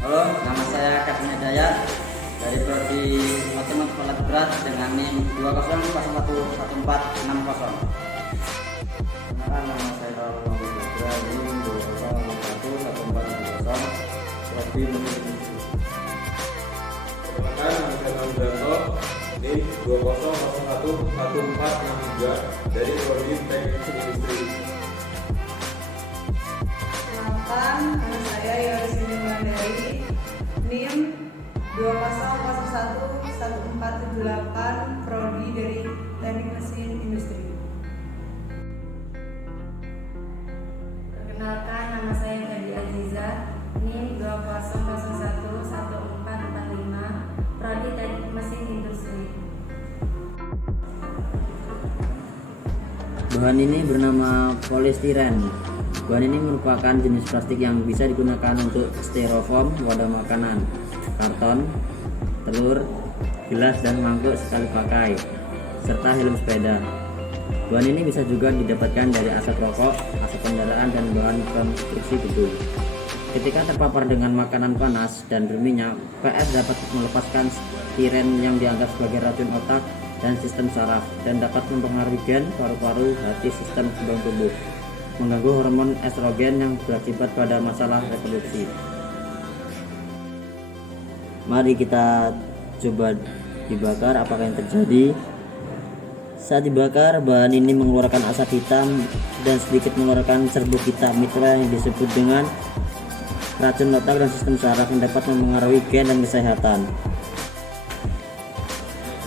Halo, nama saya Kevin Hidayat dari Prodi Matematika Alat Berat dengan NIM 200011460. Nama saya Raul Putra, NIM 2001470, Prodi Mesin. Perkenalkan, nama saya Ramdanto, NIM 200011463 dari Prodi Teknik Industri. Perkenalkan, nama saya Yorisini Mandari, NIM 2001478, Prodi dari Teknik Mesin Industri. Perkenalkan, nama saya Fadi Aziza, NIM 200011445, Prodi Teknik Mesin Industri. Bahan ini bernama polistiren. Bahan ini merupakan jenis plastik yang bisa digunakan untuk styrofoam, wadah makanan, karton, telur, gelas dan mangkuk sekali pakai, serta helm sepeda. Bahan ini bisa juga didapatkan dari asap rokok, asap kendaraan, dan bahan konstruksi gedung. Ketika terpapar dengan makanan panas dan berminyak, PS dapat melepaskan stiren yang dianggap sebagai racun otak dan sistem saraf, dan dapat mempengaruhi gen, paru-paru, hati, sistem kembang tubuh, mengganggu hormon estrogen yang berakibat pada masalah reproduksi. Mari kita coba dibakar, apakah yang terjadi. Saat dibakar, bahan ini mengeluarkan asap hitam dan sedikit mengeluarkan serbuk hitam. Itulah yang disebut dengan racun otak dan sistem saraf yang dapat mempengaruhi gen dan kesehatan.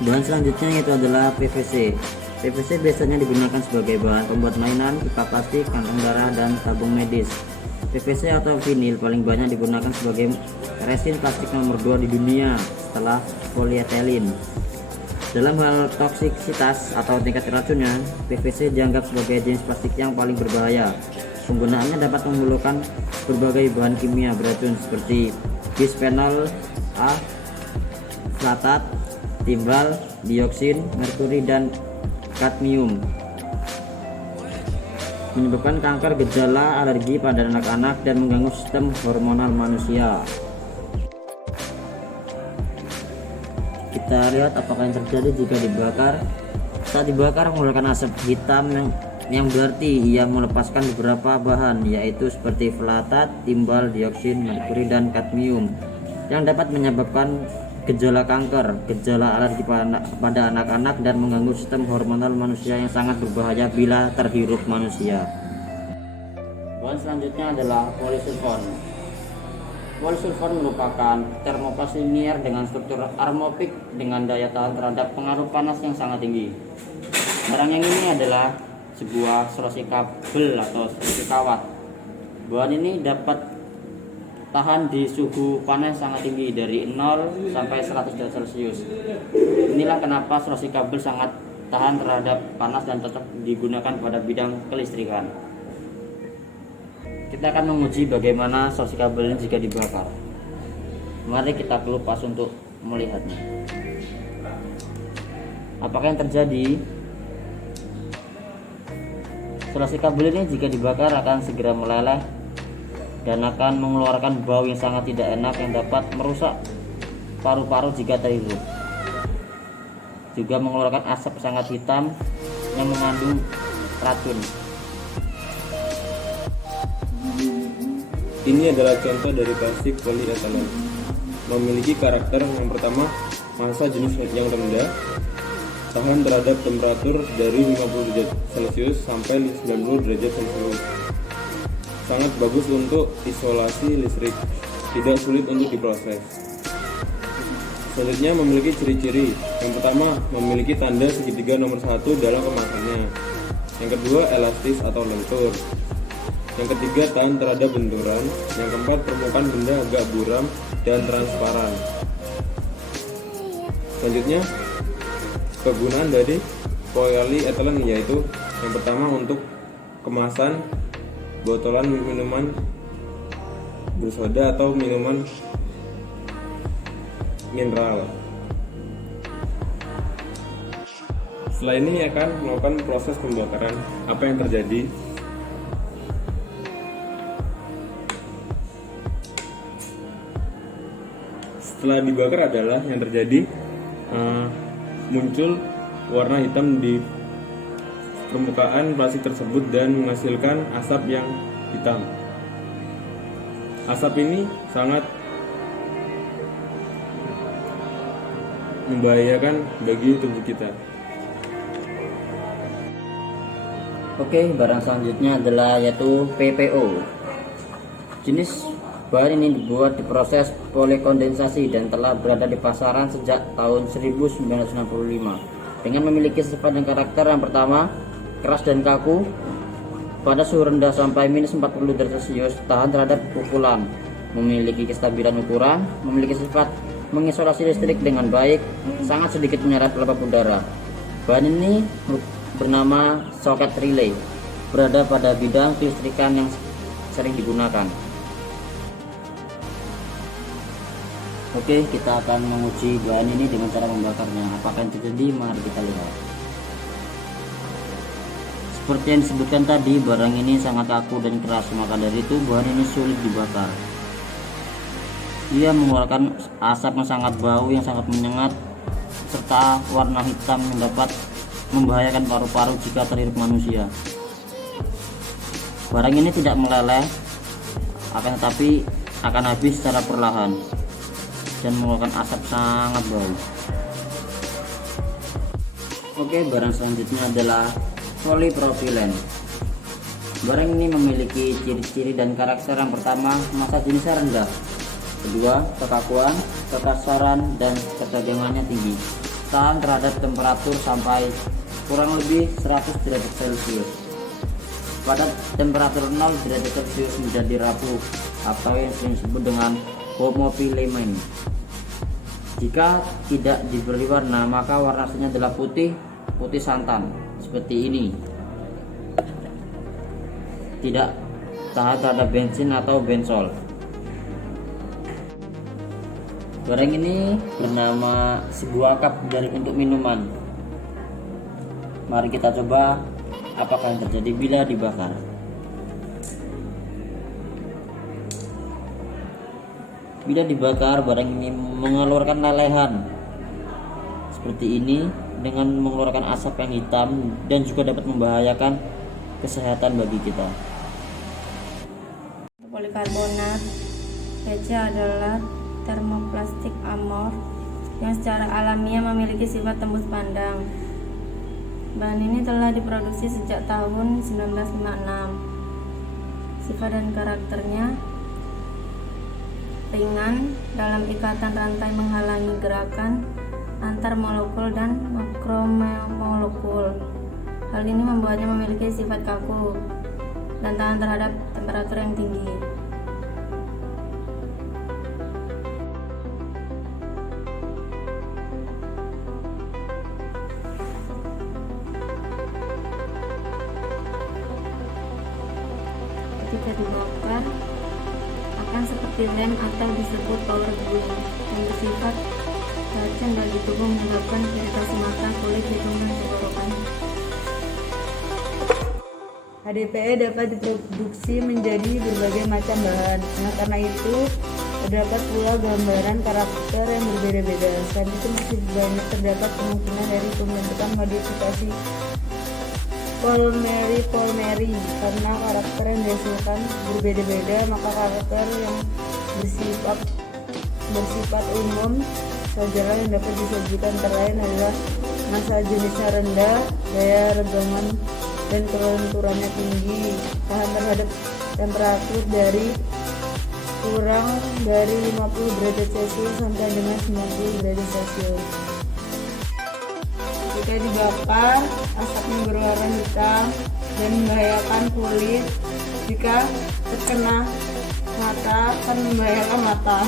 Bahan selanjutnya yaitu adalah PVC. PVC biasanya digunakan sebagai bahan pembuat mainan, pipa plastik, kantong darah, dan tabung medis. PVC atau vinil paling banyak digunakan sebagai resin plastik nomor 2 di dunia setelah polietilen. Dalam hal toksisitas atau tingkat racunnya, PVC dianggap sebagai jenis plastik yang paling berbahaya. Penggunaannya dapat memerlukan berbagai bahan kimia beracun seperti bisphenol A, flatat, timbal, dioksin, merkuri, dan kadmium, menyebabkan kanker, gejala alergi pada anak-anak, dan mengganggu sistem hormonal manusia. Kita lihat apakah yang terjadi jika dibakar. Saat dibakar mengeluarkan asap hitam yang berarti ia melepaskan beberapa bahan, yaitu seperti flatat, timbal, dioksin, merkuri, dan kadmium, yang dapat menyebabkan gejala kanker, gejala alergi pada anak-anak, dan mengganggu sistem hormonal manusia yang sangat berbahaya bila terhirup manusia. Bahan selanjutnya adalah polisulfon. Polisulfon merupakan termoplastinier dengan struktur armopik dengan daya tahan terhadap pengaruh panas yang sangat tinggi. Barang yang ini adalah sebuah solusi kabel atau solusi kawat. Bahan ini dapat tahan di suhu panas sangat tinggi dari 0 sampai 100 derajat Celcius. Inilah kenapa solusi kabel sangat tahan terhadap panas dan tetap digunakan pada bidang kelistrikan. Kita akan menguji bagaimana solusi kabel ini jika dibakar. Mari kita kelupas untuk melihatnya. Apakah yang terjadi? Solusi kabel ini jika dibakar akan segera meleleh dan akan mengeluarkan bau yang sangat tidak enak yang dapat merusak paru-paru jika terhirup. Juga mengeluarkan asap sangat hitam yang mengandung racun. Ini adalah contoh dari plastik polietilen. Memiliki karakter yang pertama, massa jenis yang rendah, tahan terhadap temperatur dari 50 derajat Celcius sampai 90 derajat Celcius. Sangat bagus untuk isolasi listrik, tidak sulit untuk diproses. Selanjutnya memiliki ciri-ciri. Yang pertama, memiliki tanda segitiga nomor 1 dalam kemasannya. Yang kedua, elastis atau lentur. Yang ketiga, tahan terhadap benturan. Yang keempat, permukaan benda agak buram dan transparan. Selanjutnya, kegunaan dari polietilen yaitu yang pertama untuk kemasan botolan minuman bersoda atau minuman mineral. Setelah ini akan melakukan proses pembakaran. Apa yang terjadi? setelah dibakar adalah yang terjadi muncul warna hitam di permukaan plastik tersebut dan menghasilkan asap yang hitam. Asap ini sangat membahayakan bagi tubuh kita. Oke, barang selanjutnya adalah yaitu PPO. Jenis bahan ini dibuat di proses polikondensasi dan telah berada di pasaran sejak tahun 1995 dengan memiliki sifat dan karakter yang pertama, keras dan kaku pada suhu rendah sampai minus 40 derajat Celcius, tahan terhadap pukulan, memiliki kestabilan ukuran, memiliki sifat mengisolasi listrik dengan baik, sangat sedikit menyerap lembab udara. Bahan ini bernama soket relay, berada pada bidang kelistrikan yang sering digunakan. Oke, kita akan menguji bahan ini dengan cara membakarnya. Apakah yang terjadi? Mari kita lihat. Seperti yang disebutkan tadi, barang ini sangat kaku dan keras, maka dari itu bahan ini sulit dibakar. Ia mengeluarkan asap yang sangat bau, yang sangat menyengat, serta warna hitam yang dapat membahayakan paru-paru jika terhirup manusia. Barang ini tidak meleleh, akan tetapi akan habis secara perlahan dan mengeluarkan asap sangat bau. Oke, barang selanjutnya adalah polipropilen. Barang ini memiliki ciri-ciri dan karakter yang pertama, massa jenisnya rendah. Kedua, kekakuan, kekasaran, dan ketegangannya tinggi. Tahan terhadap temperatur sampai kurang lebih 100 derajat Celcius. Pada temperatur 0 derajat Celcius menjadi rapuh atau yang sering disebut dengan homofilemen. Jika tidak diberi warna, maka warna aslinya adalah putih santan seperti ini. Tidak tahan terhadap bensin atau bensol. Barang ini bernama sebuah cup dari untuk minuman. Mari kita coba apakah yang terjadi bila dibakar. Bila dibakar, barang ini mengeluarkan lelehan seperti ini dengan mengeluarkan asap yang hitam dan juga dapat membahayakan kesehatan bagi kita. Polikarbonat PC adalah termoplastik amor yang secara alamiah memiliki sifat tembus pandang. Bahan ini telah diproduksi sejak tahun 1956. Sifat dan karakternya ringan dalam ikatan rantai, menghalangi gerakan antar molekul dan makromolekul. Hal ini membuatnya memiliki sifat kaku dan tahan terhadap temperatur yang tinggi. Ketika dibakar akan seperti lem atau disebut power glue yang bersifat racun bagi tubuh, menyebabkan iritasi mata, kulit, hidung, dan tenggorokan. HDPE dapat diproduksi menjadi berbagai macam bahan. Nah, karena itu terdapat pula gambaran karakter yang berbeda-beda. Selain itu masih banyak terdapat kemungkinan dari pembentukan modifikasi polmeri karena karakter yang dihasilkan berbeda-beda, maka karakter yang bersifat umum sajalah yang dapat disajikan. Terlain adalah massa jenisnya rendah, daya regangan dan kelenturannya tinggi, tahan terhadap temperatur dari kurang dari 50 derajat Celcius sampai dengan 90 derajat Celcius. Jika dibakar, asapnya berwarna hitam dan membahayakan kulit. Jika terkena mata, akan membahayakan mata.